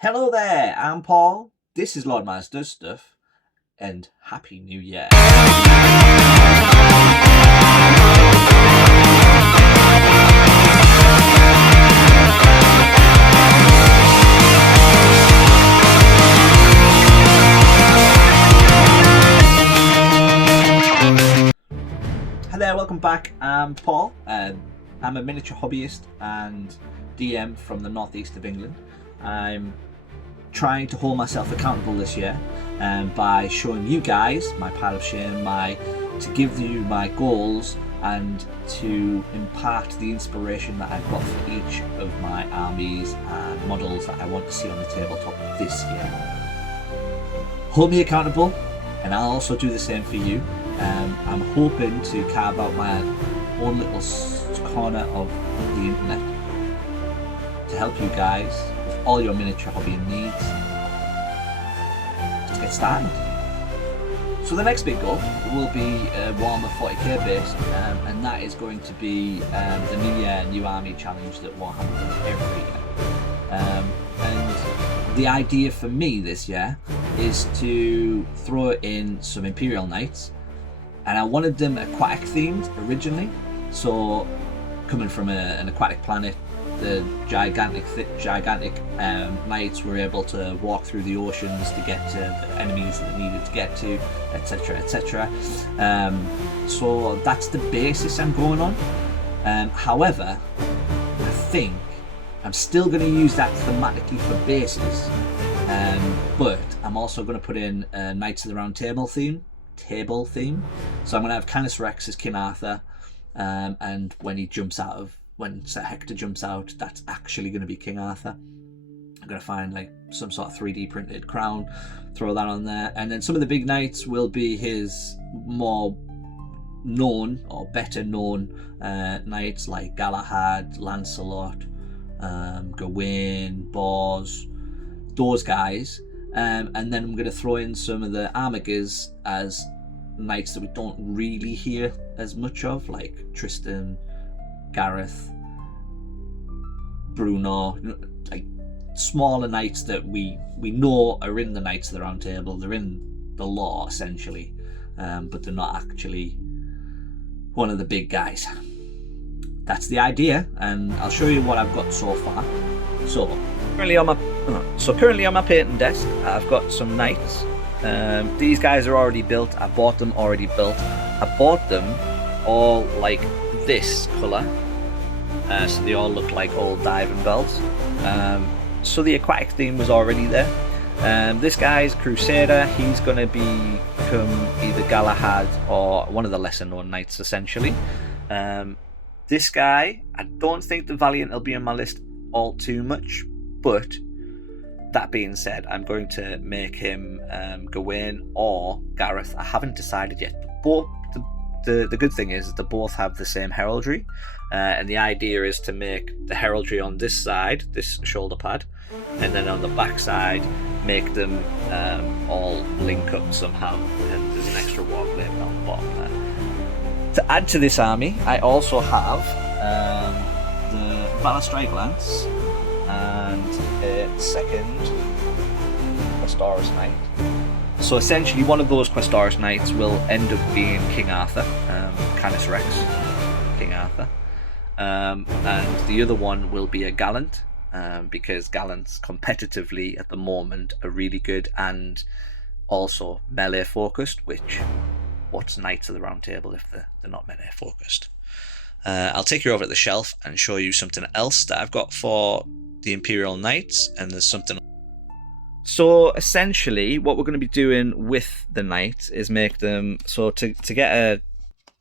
Hello there, I'm Paul. This is Lord Myers Does Stuff, and Happy New Year. Hi there, welcome back. I'm Paul. I'm a miniature hobbyist and DM from the northeast of England. I'm trying to hold myself accountable this year by showing you guys my pile of shame, to give you my goals and to impart the inspiration that I've got for each of my armies and models that I want to see on the tabletop this year. Hold me accountable and I'll also do the same for you. I'm hoping to carve out my own little corner of the internet to help you guys with all your miniature hobby needs. Let's get started. So the next big goal will be Warhammer 40k based, and that is going to be the New Year New Army challenge that Warhammer does every year. And the idea for me this year is to throw in some Imperial Knights, and I wanted them aquatic themed originally. So coming from an aquatic planet, the gigantic knights were able to walk through the oceans to get to the enemies that they needed to get to, etc, etc. So that's the basis I'm going on. However, I think I'm still going to use that thematically for bases, but I'm also going to put in a Knights of the Round Table theme. So I'm going to have Canis Rex as King Arthur, and when Sir Hector jumps out, that's actually going to be King Arthur. I'm going to find like some sort of 3D printed crown, throw that on there, and then some of the big knights will be his more known or better known knights like Galahad, Lancelot, Gawain, Bors, those guys. And then I'm going to throw in some of the Armigers as knights that we don't really hear as much of, like Tristan, Gareth, Bruno, like smaller knights that we know are in the Knights of the Round Table. They're in the lore essentially, but they're not actually one of the big guys. That's the idea, and I'll show you what I've got so far. So currently on my painting desk, I've got some knights. These guys are already built. I bought them already built. I bought them all like this colour, so they all look like old diving bells. So the aquatic theme was already there. This guy's Crusader. He's going to become either Galahad or one of the lesser known knights essentially. This guy, I don't think the Valiant will be on my list all too much, but that being said, I'm going to make him Gawain or Gareth. I haven't decided yet. Both the good thing is they both have the same heraldry, and the idea is to make the heraldry on this side, this shoulder pad, and then on the back side make them all link up somehow, and there's an extra warblade on the bottom there. To add to this army, I also have the Valor Strike Lance and a second Questoris Knight. So essentially one of those Questoris Knights will end up being King Arthur, Canis Rex, King Arthur, and the other one will be a Gallant, because Gallants competitively at the moment are really good and also melee focused, which what's Knights of the Round Table if they're not melee focused. I'll take you over at the shelf and show you something else that I've got for the Imperial Knights, and there's something. So essentially what we're going to be doing with the knights is make them, so to get a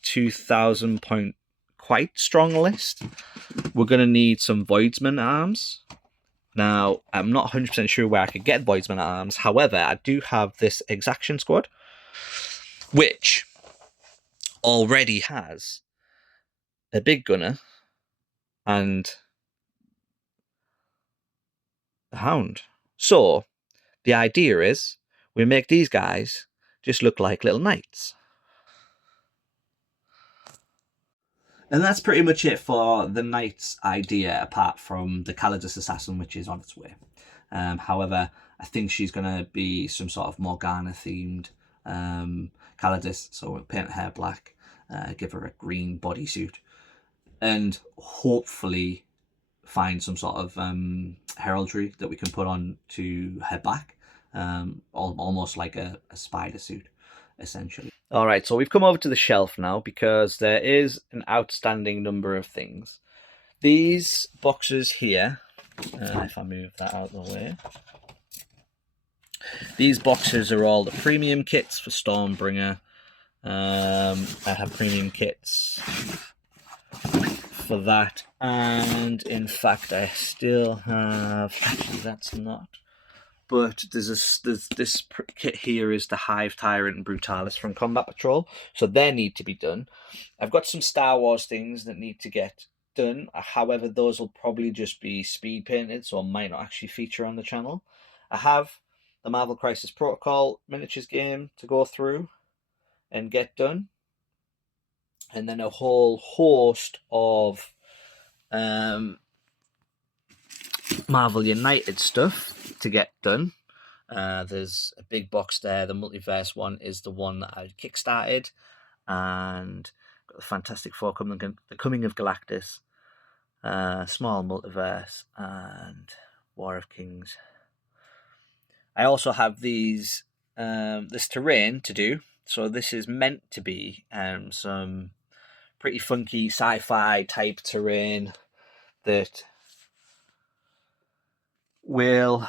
2,000 point quite strong list, we're going to need some Voidsman arms. Now I'm not 100% sure where I could get Voidsman arms, however I do have this Exaction Squad which already has a big gunner and a hound. So the idea is we make these guys just look like little knights. And that's pretty much it for the knight's idea, apart from the Calidus Assassin, which is on its way. However, I think she's going to be some sort of Morgana themed Calidus, so we'll paint her hair black, give her a green bodysuit, and hopefully find some sort of heraldry that we can put on to her back, almost like a spider suit, essentially. All right, so we've come over to the shelf now because there is an outstanding number of things. These boxes here, if I move that out of the way, these boxes are all the premium kits for Stormbringer. I have premium kits for that, and in fact I still have, actually that's not, but there's this kit here is the Hive Tyrant and Brutalis from Combat Patrol, so they need to be done. I've got some Star Wars things that need to get done, however those will probably just be speed painted, so might not actually feature on the channel. I have the Marvel Crisis Protocol miniatures game to go through and get done, and then a whole host of Marvel United stuff to get done. There's a big box there. The multiverse one is the one that I kickstarted, and got the Fantastic Four the Coming of Galactus, Small Multiverse, and War of Kings. I also have these this terrain to do. So this is meant to be some pretty funky sci-fi type terrain that will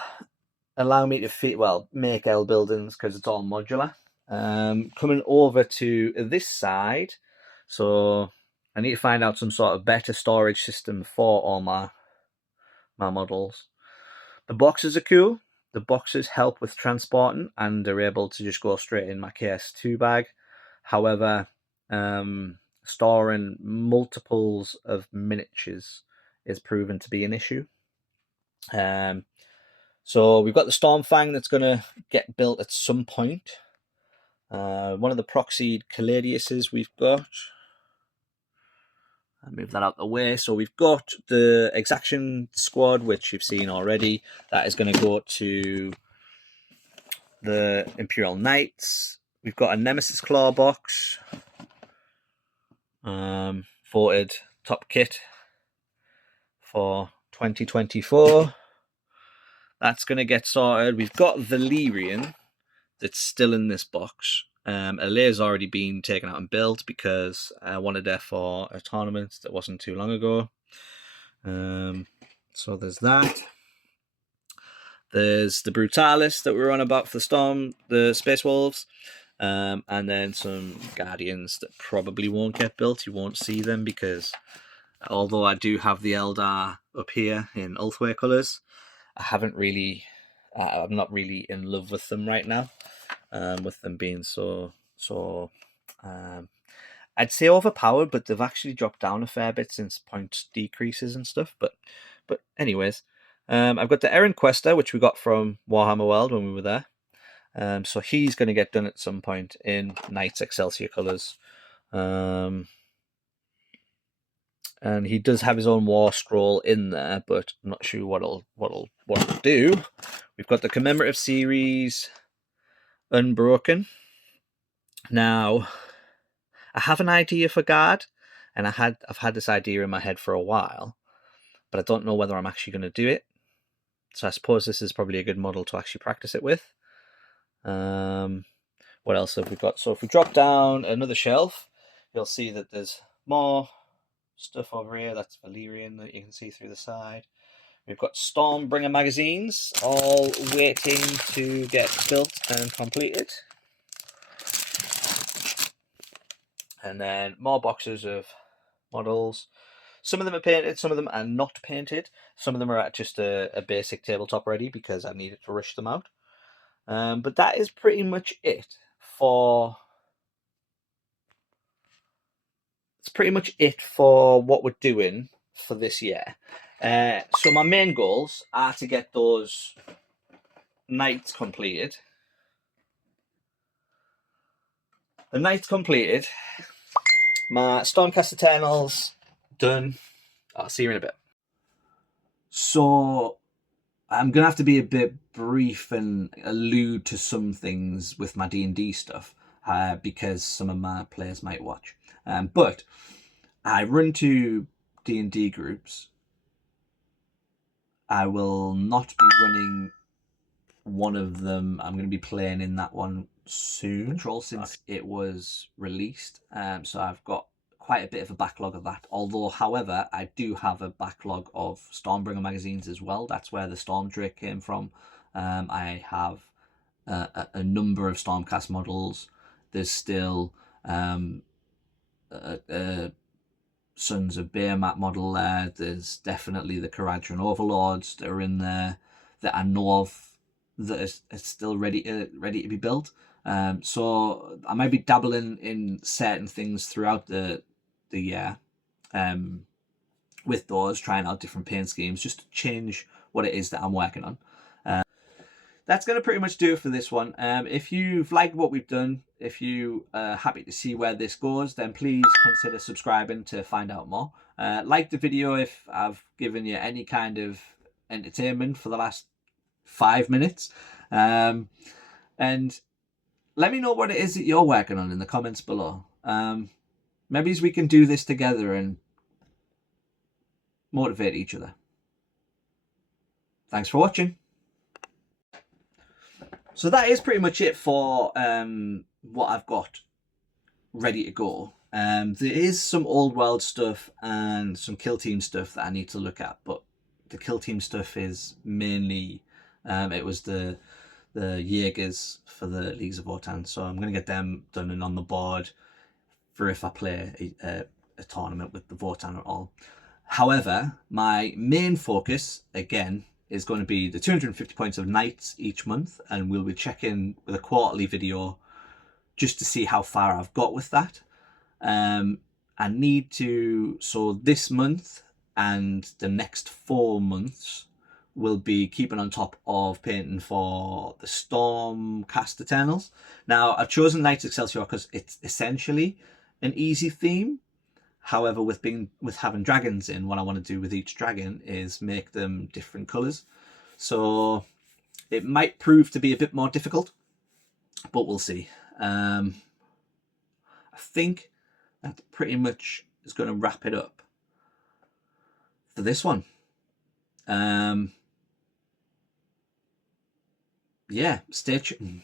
allow me to make L buildings because it's all modular. Coming over to this side, so I need to find out some sort of better storage system for all my models. The boxes are cool. The boxes help with transporting and they're able to just go straight in my KS2 bag. However, storing multiples of miniatures is proven to be an issue. So we've got the Stormfang that's going to get built at some point. One of the proxied Caladiuses we've got. I'll move that out the way. So we've got the Exaction Squad, which you've seen already. That is going to go to the Imperial Knights. We've got a Nemesis Claw box. Voted top kit for 2024. That's going to get sorted. We've got Valyrian that's still in this box. Alea's already been taken out and built because I wanted her for a tournament that wasn't too long ago. So there's that. There's the Brutalis that we were on about for the Space Wolves. And then some Guardians that probably won't get built. You won't see them because although I do have the Eldar up here in Ulthway colours, I'm not really in love with them right now. With them being so I'd say overpowered, but they've actually dropped down a fair bit since point decreases and stuff. But anyways, I've got the Errant Quester, which we got from Warhammer World when we were there. So he's going to get done at some point in Knights Excelsior colours. And he does have his own war scroll in there, but I'm not sure what it'll do. We've got the commemorative series Unbroken. Now, I have an idea for Guard, and I've had this idea in my head for a while, but I don't know whether I'm actually going to do it. So I suppose this is probably a good model to actually practice it with. What else have we got? So if we drop down another shelf, you'll see that there's more stuff over here. That's Valyrian that you can see through the side. We've got Stormbringer magazines, all waiting to get built and completed. And then more boxes of models. Some of them are painted, some of them are not painted. Some of them are at just a basic tabletop ready because I needed to rush them out. But that is pretty much it for... It's pretty much it for what we're doing for this year. So my main goals are to get those Knights completed. The Knights completed. My Stormcast Eternals done. I'll see you in a bit. So I'm gonna have to be a bit brief and allude to some things with my D&D stuff, because some of my players might watch. But I run two D&D groups. I will not be running one of them. I'm going to be playing in that one soon. Control since it was released, so I've got quite a bit of a backlog of that. Although, however, I do have a backlog of Stormbringer magazines as well. That's where the Storm Drake came from. I have a number of Stormcast models. There's still a Sons of Behemat model there. There's definitely the Caradhran Overlords that are in there that I know of that are still ready to be built. So I might be dabbling in certain things throughout the year, with those, trying out different paint schemes just to change what it is that I'm working on. That's going to pretty much do it for this one. If you've liked what we've done, if you are happy to see where this goes, then please consider subscribing to find out more. Like the video if I've given you any kind of entertainment for the last 5 minutes. And let me know what it is that you're working on in the comments below. Maybe we can do this together and motivate each other. Thanks for watching. So that is pretty much it for what I've got ready to go. There is some old world stuff and some kill team stuff that I need to look at, but the kill team stuff is mainly it was the Jaegers for the Leagues of Wotan, so I'm going to get them done and on the board for if I play a tournament with the Wotan at all. However, my main focus again is going to be the 250 points of Knights each month, and we'll be checking with a quarterly video just to see how far I've got with that. I need to, so this month and the next 4 months will be keeping on top of painting for the Stormcast Eternals. Now, I've chosen Knights Excelsior because it's essentially an easy theme. However, with having dragons in, what I want to do with each dragon is make them different colours. So it might prove to be a bit more difficult, but we'll see. I think that pretty much is going to wrap it up for this one. Yeah, stay tuned.